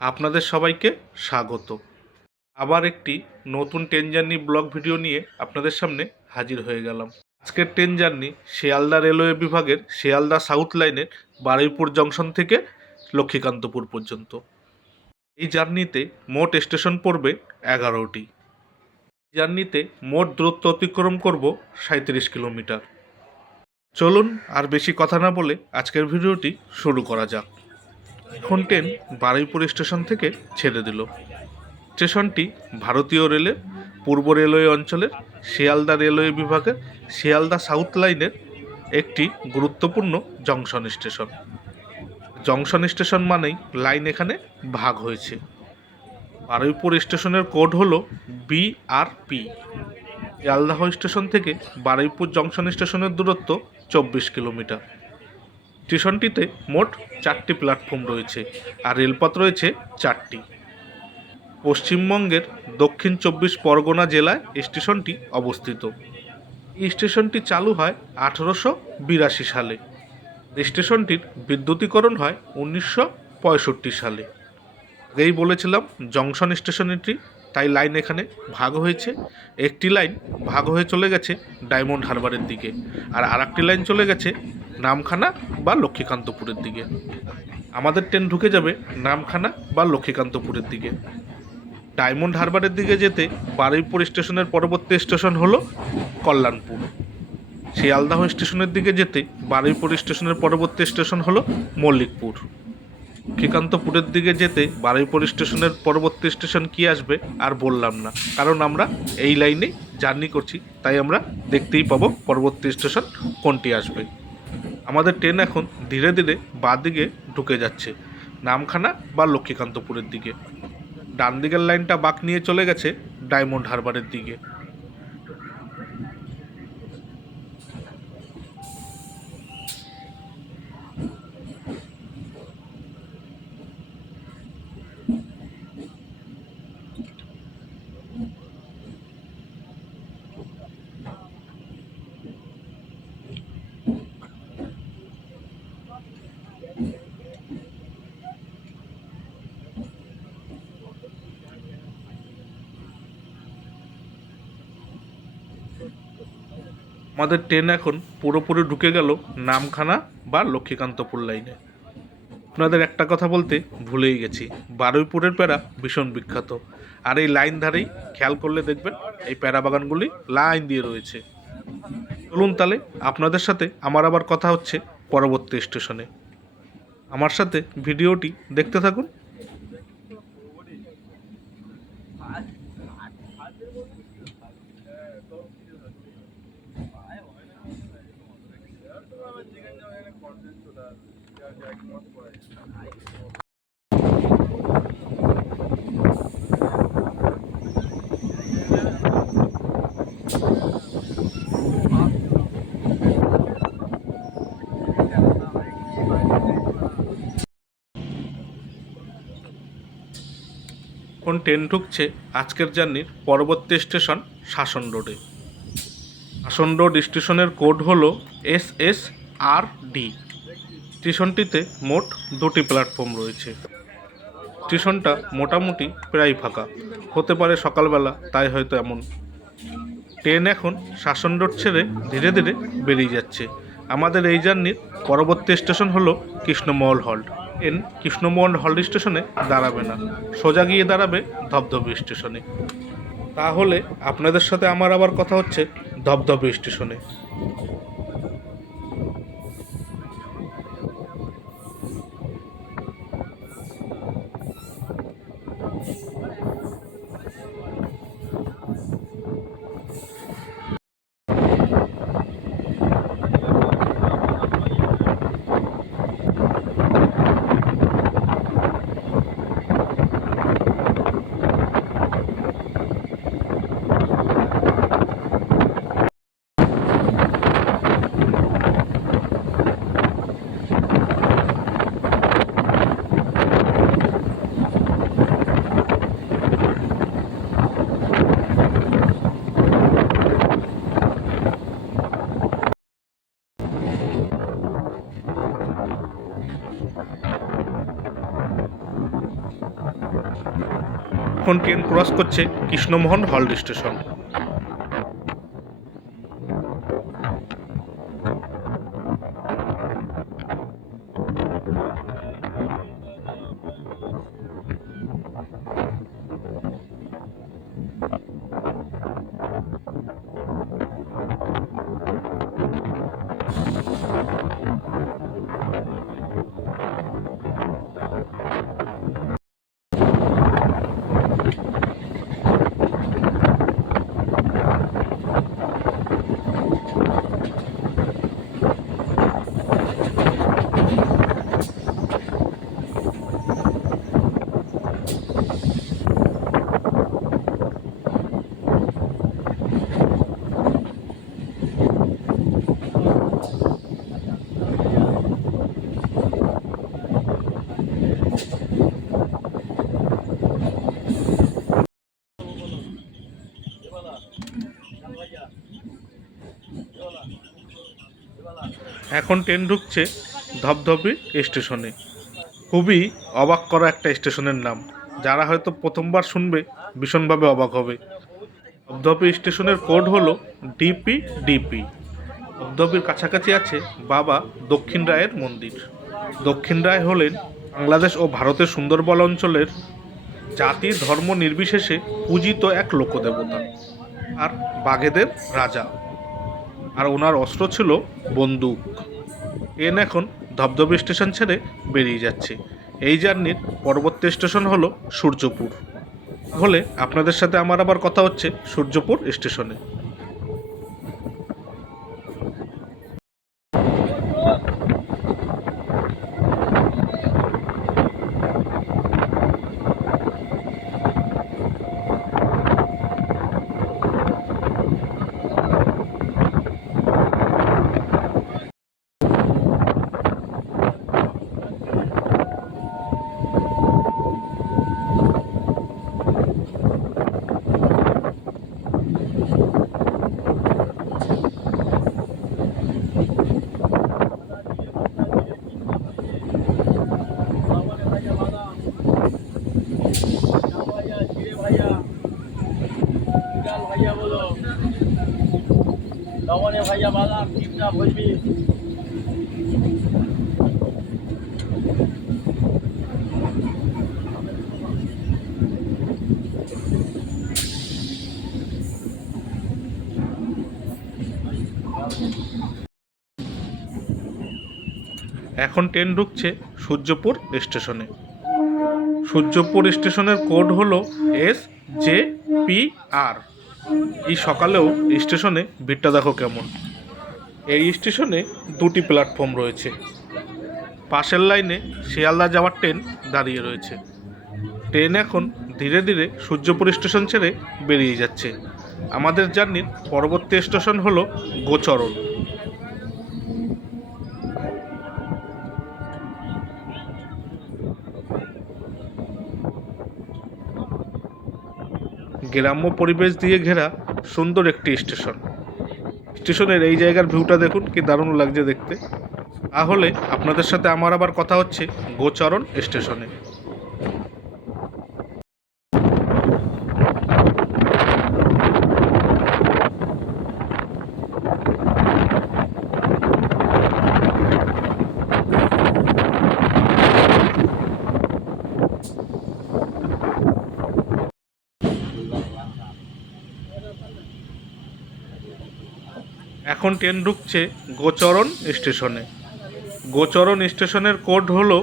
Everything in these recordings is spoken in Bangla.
আপনাদের সবাইকে স্বাগত। আবার একটি নতুন ট্রেন জার্নি ব্লগ ভিডিও নিয়ে আপনাদের সামনে হাজির হয়ে গেলাম। আজকের ট্রেন জার্নি শিয়ালদা রেলওয়ে বিভাগের শিয়ালদা সাউথ লাইনের বারুইপুর জংশন থেকে লক্ষ্মীকান্তপুর পর্যন্ত। এই জার্নিতে মোট স্টেশন পড়বে এগারোটি। জার্নিতে মোট দূরত্ব অতিক্রম করব সাঁত্রিশ কিলোমিটার। চলুন আর বেশি কথা না বলে আজকের ভিডিওটি শুরু করা যাক। এখন ট্রেন বারুইপুর স্টেশন থেকে ছেড়ে দিল। স্টেশনটি ভারতীয় রেলের পূর্ব রেলওয়ে অঞ্চলের শিয়ালদা রেলওয়ে বিভাগের শিয়ালদা সাউথ লাইনের একটি গুরুত্বপূর্ণ জংশন স্টেশন। জংশন স্টেশন মানেই লাইন এখানে ভাগ হয়েছে। বারুইপুর স্টেশনের কোড হলো বিআরপি শিয়ালদাহ স্টেশন থেকে বারুইপুর জংশন স্টেশনের দূরত্ব চব্বিশ কিলোমিটার। স্টেশনটিতে মোট চারটি প্ল্যাটফর্ম রয়েছে আর রেলপথ রয়েছে চারটি। পশ্চিমবঙ্গের দক্ষিণ চব্বিশ পরগনা জেলায় স্টেশনটি অবস্থিত। এই স্টেশনটি চালু হয় আঠেরোশো বিরাশি সালে। স্টেশনটির বিদ্যুতীকরণ হয় উনিশশো পঁয়ষট্টি সালে। আগেই বলেছিলাম, জংশন স্টেশনটি তাই লাইন এখানে ভাগ হয়েছে। একটি লাইন ভাগ হয়ে চলে গেছে ডায়মন্ড হারবারের দিকে, আর আরেকটি লাইন চলে গেছে নামখানা বা লক্ষ্মীকান্তপুরের দিকে। আমাদের ট্রেন ঢুকে যাবে নামখানা বা লক্ষ্মীকান্তপুরের দিকে। ডায়মন্ড হারবারের দিকে যেতে বারুইপুর স্টেশনের পরবর্তী স্টেশন হলো কল্যাণপুর। শিয়ালদাহ স্টেশনের দিকে যেতে বারুইপুর স্টেশনের পরবর্তী স্টেশন হলো মল্লিকপুর। লক্ষ্মীকান্তপুরের দিকে যেতে বারুইপুর স্টেশনের পরবর্তী স্টেশন কি আসবে আর বললাম না। কারণ আমরা এই লাইনে জার্নি করছি, তাই আমরা দেখতেই পাবো পরবর্তী স্টেশন কোনটি আসবে। আমাদের ট্রেন এখন ধীরে ধীরে বাঁ দিকে ঢুকে যাচ্ছে, নামখানা বা লক্ষ্মীকান্তপুরের দিকে। ডান দিকের লাইনটা বাঁক নিয়ে চলে গেছে ডায়মন্ড হারবারের দিকে। আমাদের ট্রেন এখন পুরোপুরি ঢুকে গেল নামখানা বা লক্ষ্মীকান্তপুর লাইনে আপনাদের একটা কথা বলতে ভুলেই গেছি, বারুইপুরের প্যারা ভীষণ বিখ্যাত। আর এই লাইন ধারেই খেয়াল করলে দেখবেন এই প্যারা বাগানগুলি লাইন দিয়ে রয়েছে। চলুন তাহলে আপনাদের সাথে আমার আবার কথা হচ্ছে পরবর্তী স্টেশনে আমার সাথে ভিডিওটি দেখতে থাকুন এখন ট্রেন ঢুকছে আজকের জার্নির পরবর্তী স্টেশন শাসন রোডে। শাসন রোড স্টেশনের কোড হল এস এস আর ডি। স্টেশনটিতে মোট দুটি প্ল্যাটফর্ম রয়েছে। স্টেশনটা মোটামুটি প্রায় ফাঁকা। হতে পারে সকালবেলা, তাই হয়তো এমন। ট্রেন এখন শাসন রোড ছেড়ে ধীরে ধীরে বেরিয়ে যাচ্ছে। আমাদের এই জার্নির পরবর্তী স্টেশন হলো Krishnamahal halt. Train Krishnamahal halt স্টেশনে দাঁড়াবে না। সোজা গিয়ে দাঁড়াবে ধবধবে স্টেশনে। তাহলে আপনাদের সাথে আমার আবার কথা হচ্ছে ধবধবে স্টেশনে। এখন ট্রেন ক্রস করছে কৃষ্ণমোহন হল্ট স্টেশন। এখন ট্রেন ঢুকছে ধপধপে স্টেশনে। খুবই অবাক করা একটা স্টেশনের নাম, যারা হয়তো প্রথমবার শুনবে, ভীষণভাবে অবাক হবে। ধপধপে স্টেশনের কোড হলো ডিপি ডিপি ধপধপির কাছাকাছি আছে বাবা দক্ষিণ রায়ের মন্দির। দক্ষিণ রায় হলেন বাংলাদেশ ও ভারতের সুন্দরবন অঞ্চলের জাতি ধর্ম নির্বিশেষে পূজিত এক লোকদেবতা আর বাঘেদের রাজা। আর ওনার অস্ত্র ছিল বন্দুক। এন এখন ধবধবে স্টেশন ছেড়ে বেরিয়ে যাচ্ছে। এই জার্নির পরবর্তী স্টেশন হল সূর্যপুর। হলে আপনাদের সাথে আমার আবার কথা হচ্ছে সূর্যপুর স্টেশনে। এখন ট্রেন ঢুকছে সূর্যপুর স্টেশনে। সূর্যপুর স্টেশনের কোড হলো এস জে পি আর। এই সকালেও স্টেশনে ভিড়টা দেখো কেমন। এই স্টেশনে দুটি প্ল্যাটফর্ম রয়েছে। পাশের লাইনে শিয়ালদা যাওয়ার ট্রেন দাঁড়িয়ে রয়েছে। ট্রেন এখন ধীরে ধীরে সূর্যপুর স্টেশন ছেড়ে বেরিয়ে যাচ্ছে। আমাদের জার্নির পরবর্তী স্টেশন হলো গোচরণ। গ্রাম্য পরিবেশ দিয়ে ঘেরা সুন্দর একটি স্টেশন। স্টেশনের এই জায়গার ভিউটা দেখুন, কি দারুণ লাগছে দেখতে। তাহলে আপনাদের সাথে আমার আবার কথা হচ্ছে গোচরণ স্টেশনে। এখন ট্রেন ঢুকছে গোচরণ স্টেশনে। গোচরণ স্টেশনের কোড হলো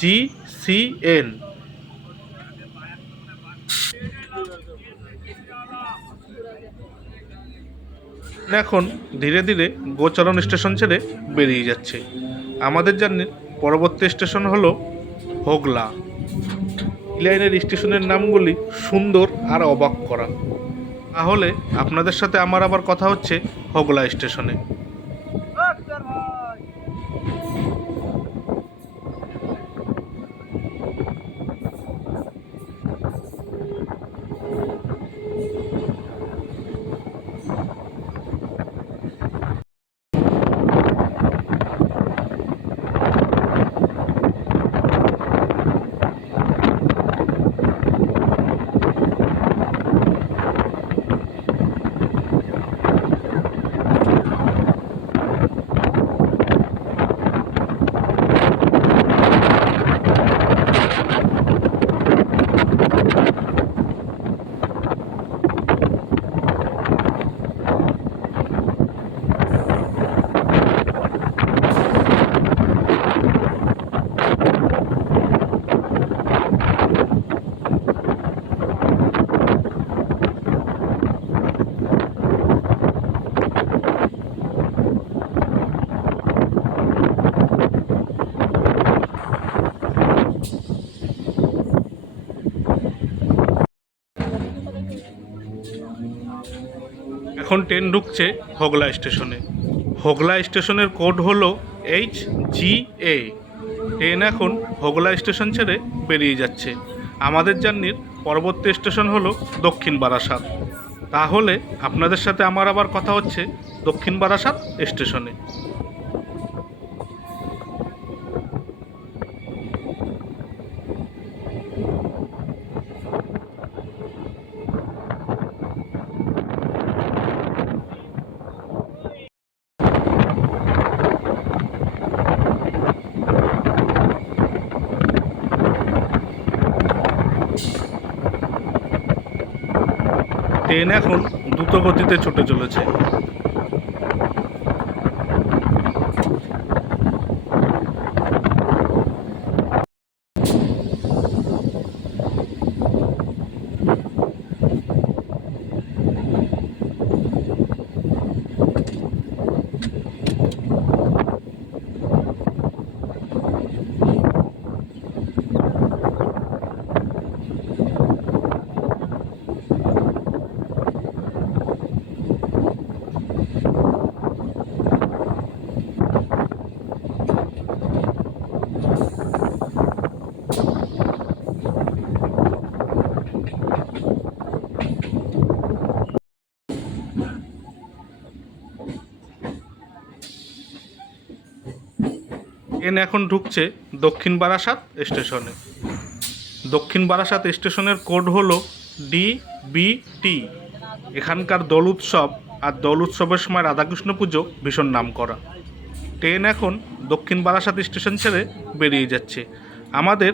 জি সি এন এখন ধীরে ধীরে গোচরণ স্টেশন ছেড়ে বেরিয়ে যাচ্ছে। আমাদের জার্নির পরবর্তী স্টেশন হলো হোগলা। লাইনের স্টেশনের নামগুলি সুন্দর আর অবাক করা। তাহলে আপনাদের সাথে আমার আবার কথা হচ্ছে হোগলা স্টেশনে। ট্রেন ঢুকছে হোগলা স্টেশনে। হোগলা স্টেশনের কোড হলো এইচ জি এ। ট্রেন এখন হোগলা স্টেশন ছেড়ে বেরিয়ে যাচ্ছে। আমাদের জার্নির পরবর্তী স্টেশন হলো দক্ষিণ বারাসাত। তাহলে আপনাদের সাথে আমার আবার কথা হচ্ছে দক্ষিণ বারাসাত স্টেশনে। ট্রেন এখন দ্রুত গতিতে ছুটে চলেছে। ট্রেন এখন ঢুকছে দক্ষিণ বারাসাত স্টেশনে। দক্ষিণ বারাসাত স্টেশনের কোড হলো টি। এখানকার দোল উৎসব আর দোল উৎসবের সময় রাধাকৃষ্ণ পুজো ভীষণ নাম করা ট্রেন এখন দক্ষিণ বারাসাত স্টেশন ছেড়ে বেরিয়ে যাচ্ছে। আমাদের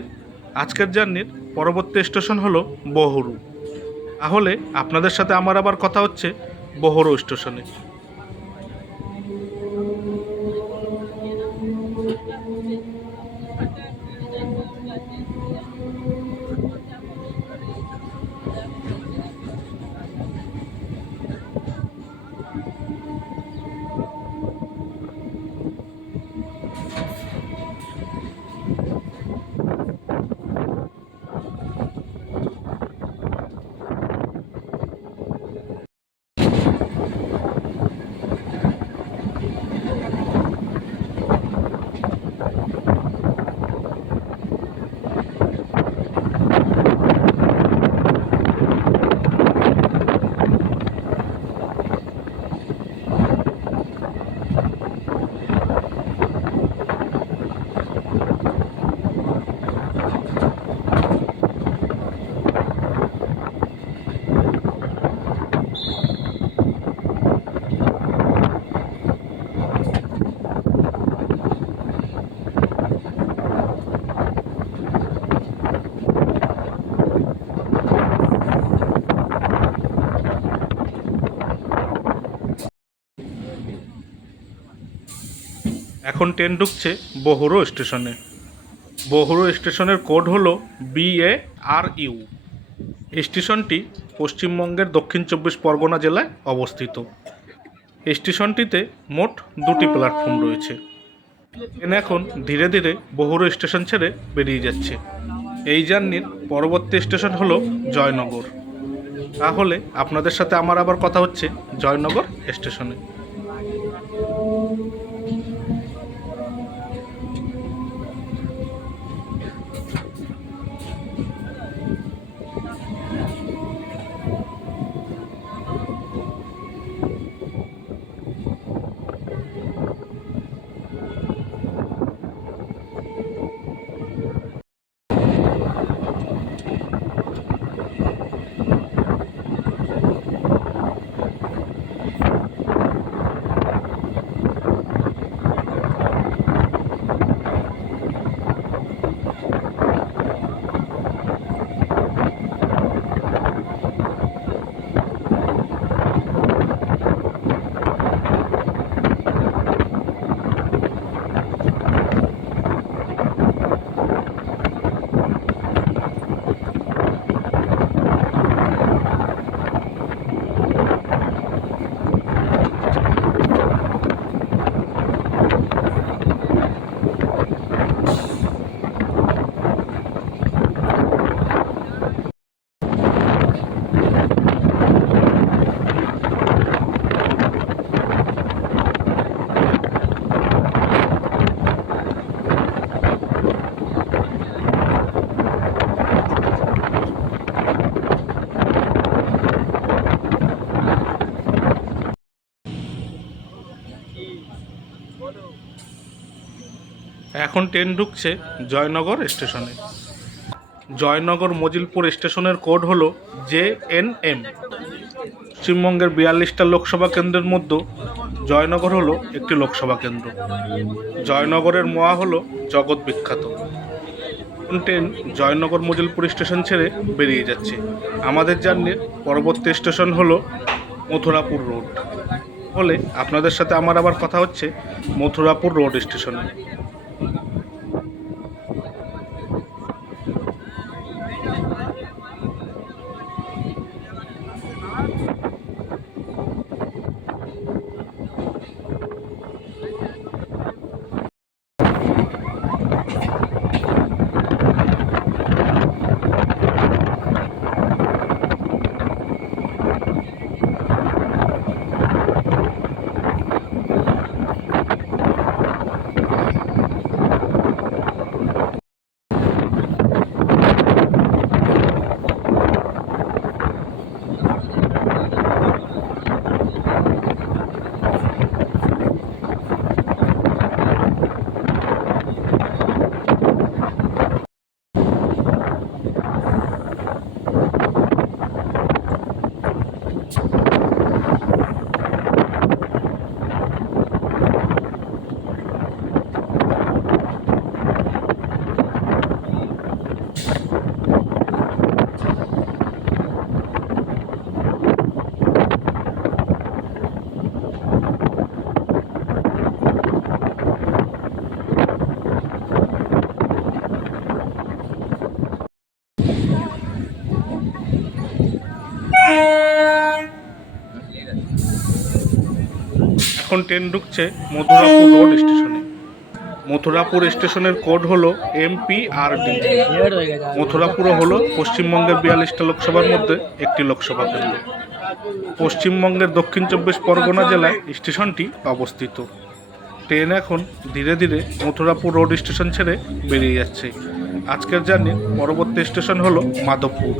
আজকের জার্নির পরবর্তী স্টেশন হলো বহরু। তাহলে আপনাদের সাথে আমার আবার কথা হচ্ছে বহরু স্টেশনে। এখন ট্রেন ঢুকছে বহরো স্টেশনে। বহরো স্টেশনের কোড হল বি এ আর ইউ স্টেশনটি পশ্চিমবঙ্গের দক্ষিণ চব্বিশ পরগনা জেলায় অবস্থিত। স্টেশনটিতে মোট দুটি প্ল্যাটফর্ম রয়েছে। ট্রেন এখন ধীরে ধীরে বহরু স্টেশন ছেড়ে বেরিয়ে যাচ্ছে। এই জার্নির পরবর্তী স্টেশন হলো জয়নগর। তাহলে আপনাদের সাথে আমার আবার কথা হচ্ছে জয়নগর স্টেশনে। এখন ট্রেন ঢুকছে জয়নগর স্টেশনে। জয়নগর মজিলপুর স্টেশনের কোড হলো জে এন এম। পশ্চিমবঙ্গের বিয়াল্লিশটা লোকসভা কেন্দ্রের মধ্যে জয়নগর হলো একটি লোকসভা কেন্দ্র। জয়নগরের মোয়া হলো জগৎ বিখ্যাত। ট্রেন জয়নগর মজিলপুর স্টেশন ছেড়ে বেরিয়ে যাচ্ছে। আমাদের জার্নির পরবর্তী স্টেশন হলো মথুরাপুর রোড। হলে আপনাদের সাথে আমার আবার কথা হচ্ছে মথুরাপুর রোড স্টেশনে। এখন ট্রেন ঢুকছে মথুরাপুর রোড স্টেশনে। মথুরাপুর স্টেশনের কোড হলো এমপিআরডি। মথুরাপুরও হলো পশ্চিমবঙ্গের বিয়াল্লিশটা লোকসভার মধ্যে একটি লোকসভা কেন্দ্র। পশ্চিমবঙ্গের দক্ষিণ চব্বিশ পরগনা জেলায় স্টেশনটি অবস্থিত। ট্রেন এখন ধীরে ধীরে মথুরাপুর রোড স্টেশন ছেড়ে বেরিয়ে যাচ্ছে। আজকের জার্নির পরবর্তী স্টেশন হলো মাধবপুর।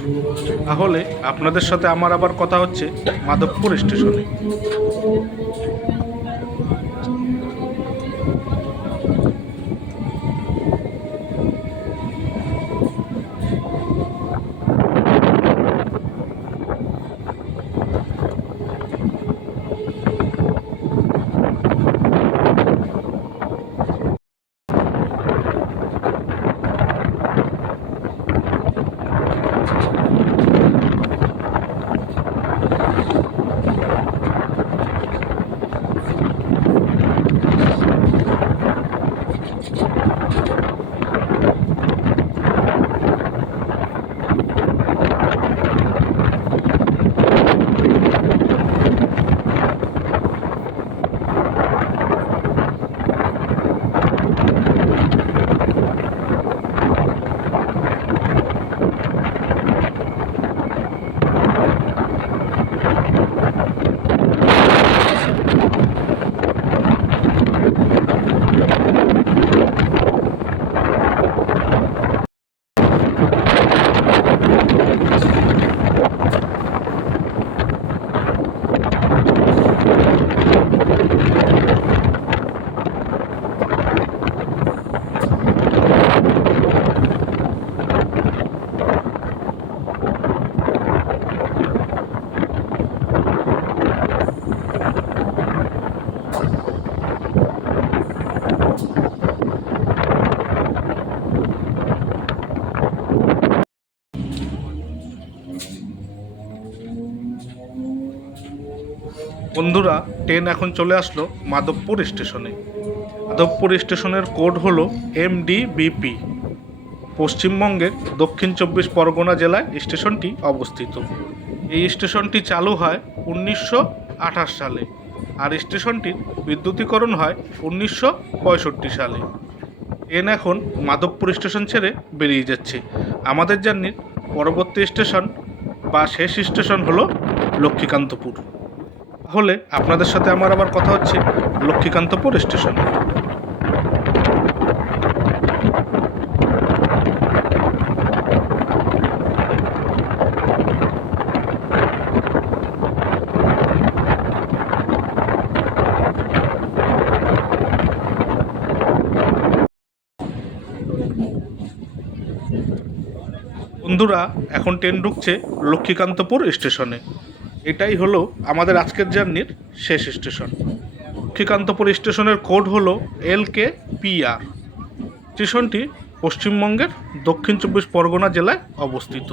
তাহলে আপনাদের সাথে আমার আবার কথা হচ্ছে মাধবপুর স্টেশনে। বন্ধুরা, ট্রেন এখন চলে আসলো মাধবপুর স্টেশনে। মাধবপুর স্টেশনের কোড হলো এমডিবিপি। পশ্চিমবঙ্গের দক্ষিণ চব্বিশ পরগনা জেলায় স্টেশনটি অবস্থিত। এই স্টেশনটি চালু হয় উনিশশো আঠাশ সালে। আর স্টেশনটির বিদ্যুতীকরণ হয় উনিশশো পঁয়ষট্টি সালে। এন এখন মাধবপুর স্টেশন ছেড়ে বেরিয়ে যাচ্ছে। আমাদের জার্নির পরবর্তী স্টেশন বা শেষ স্টেশন হলো লক্ষ্মীকান্তপুর। তাহলে আপনাদের সাথে আমার আবার কথা হচ্ছে লক্ষ্মীকান্তপুর স্টেশন। বন্ধুরা, এখন ট্রেন ঢুকছে লক্ষ্মীকান্তপুর স্টেশনে। এটাই হলো আমাদের আজকের জার্নির শেষ স্টেশন। লক্ষ্মীকান্তপুর স্টেশনের কোড হলো এল কে পিআর স্টেশনটি পশ্চিমবঙ্গের দক্ষিণ চব্বিশ পরগনা জেলায় অবস্থিত।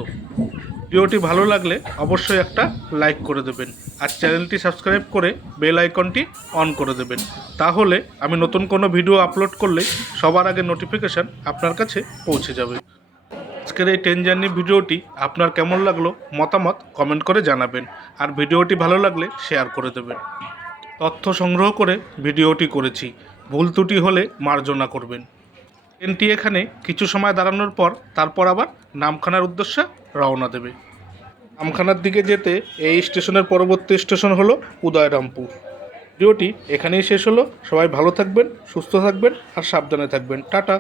ভিডিওটি ভালো লাগলে অবশ্যই একটা লাইক করে দেবেন আর চ্যানেলটি সাবস্ক্রাইব করে বেল আইকনটি অন করে দেবেন। তাহলে আমি নতুন কোনো ভিডিও আপলোড করলে সবার আগে নোটিফিকেশান আপনার কাছে পৌঁছে যাবে। আজকের এই ট্রেন জার্নি ভিডিওটি আপনার কেমন লাগল মতামত কমেন্ট করে জানাবেন। আর ভিডিওটি ভালো লাগলে শেয়ার করে দেবেন। তথ্য সংগ্রহ করে ভিডিওটি করেছি। ভুল ত্রুটি হলে মার্জনা করবেন। ট্রেনটি এখানে কিছু সময় দাঁড়ানোর পর তারপর আবার নামখানার উদ্দেশ্যে রওনা দেবে। নামখানার দিকে যেতে এই স্টেশনের পরবর্তী স্টেশন হলো উদয়রামপুর। ভিডিওটি এখানেই শেষ হলো। সবাই ভালো থাকবেন, সুস্থ থাকবেন আর সাবধানে থাকবেন। টাটা।